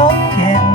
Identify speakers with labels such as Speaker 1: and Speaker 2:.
Speaker 1: Okay.